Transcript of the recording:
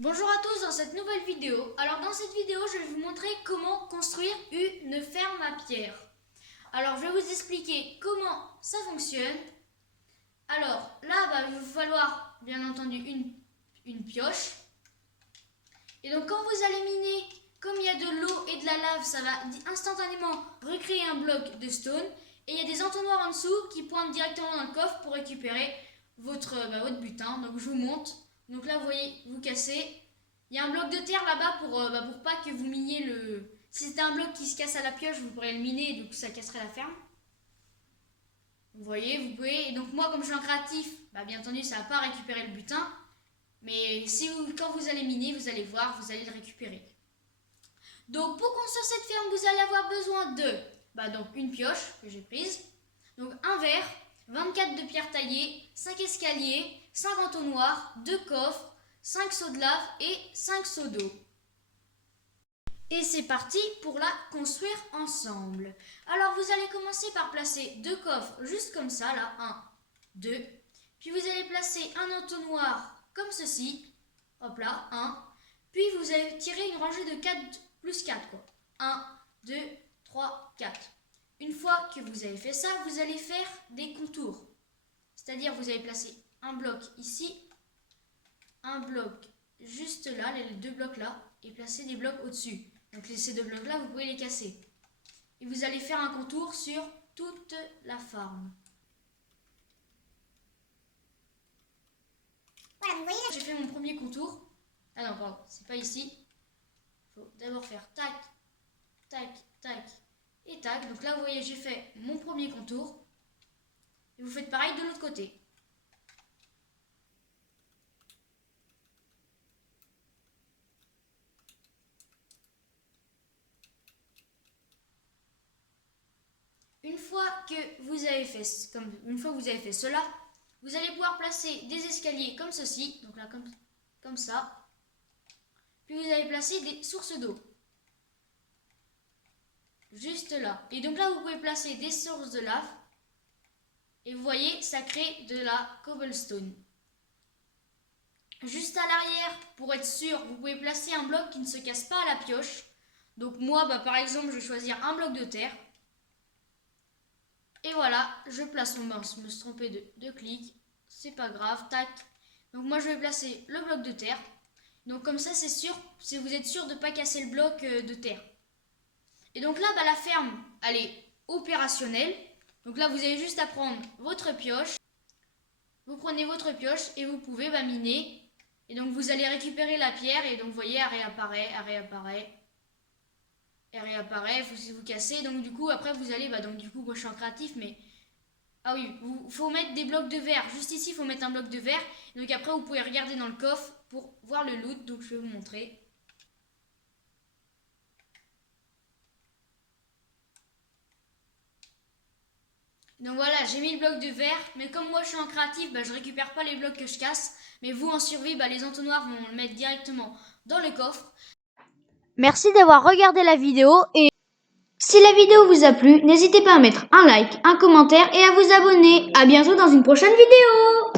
Bonjour à tous dans cette nouvelle vidéo. Alors dans cette vidéo, je vais vous montrer comment construire une ferme à pierre. Alors je vais vous expliquer comment ça fonctionne. Alors là, il va vous falloir bien entendu une pioche. Et donc quand vous allez miner, comme il y a de l'eau et de la lave, ça va instantanément recréer un bloc de stone. Et il y a des entonnoirs en dessous qui pointent directement dans le coffre pour récupérer votre butin. Donc je vous montre. Donc là, vous voyez, vous cassez. Il y a un bloc de terre là-bas pour pas que vous miniez le... Si c'était un bloc qui se casse à la pioche, vous pourrez le miner et donc ça casserait la ferme. Vous voyez, vous pouvez... Et donc moi, comme je suis un créatif, bien entendu, ça ne va pas récupérer le butin. Mais quand vous allez miner, vous allez voir, vous allez le récupérer. Donc pour construire cette ferme, vous allez avoir besoin de donc une pioche que j'ai prise. Donc un verre, 24 de pierre taillée, 5 escaliers, 5 entonnoirs, 2 coffres, 5 seaux de lave et 5 seaux d'eau. Et c'est parti pour la construire ensemble. Alors vous allez commencer par placer 2 coffres juste comme ça, là, 1, 2. Puis vous allez placer un entonnoir comme ceci, hop là, 1. Puis vous allez tirer une rangée de 4 plus 4, quoi. 1, 2, 3, 4. Une fois que vous avez fait ça, vous allez faire des contours. C'est-à-dire vous allez placer un bloc ici, un bloc juste là, les 2 blocs là, et placer des blocs au-dessus. Donc ces 2 blocs là, vous pouvez les casser. Et vous allez faire un contour sur toute la farm. Voilà, vous voyez là, j'ai fait mon premier contour. Ah non, pardon, c'est pas ici. Il faut d'abord faire tac, tac, tac et tac. Donc là, vous voyez, j'ai fait mon premier contour. Et vous faites pareil de l'autre côté. Une fois que vous avez fait cela, vous allez pouvoir placer des escaliers comme ceci, donc là comme ça. Puis vous allez placer des sources d'eau. Juste là. Et donc là, vous pouvez placer des sources de lave. Et vous voyez, ça crée de la cobblestone. Juste à l'arrière, pour être sûr, vous pouvez placer un bloc qui ne se casse pas à la pioche. Donc moi, par exemple, je vais choisir un bloc de terre. Et voilà, je place je me suis trompé de clic. C'est pas grave, tac. Donc moi, je vais placer le bloc de terre. Donc comme ça, c'est sûr, vous êtes sûr de ne pas casser le bloc de terre. Et donc là, la ferme, elle est opérationnelle. Donc là, vous avez juste à prendre votre pioche. Vous prenez votre pioche et vous pouvez miner. Et donc vous allez récupérer la pierre et donc vous voyez, elle réapparaît, elle réapparaît. Elle réapparaît, si vous cassez. Donc du coup, après vous allez, donc du coup, moi je suis un créatif, mais... Ah oui, il faut mettre des blocs de verre. Juste ici, il faut mettre un bloc de verre. Donc après, vous pouvez regarder dans le coffre pour voir le loot. Donc je vais vous montrer. Donc voilà, j'ai mis le bloc de verre, mais comme moi je suis un créatif, je récupère pas les blocs que je casse. Mais vous en survie, les entonnoirs vont le mettre directement dans le coffre. Merci d'avoir regardé la vidéo et si la vidéo vous a plu, n'hésitez pas à mettre un like, un commentaire et à vous abonner. À bientôt dans une prochaine vidéo.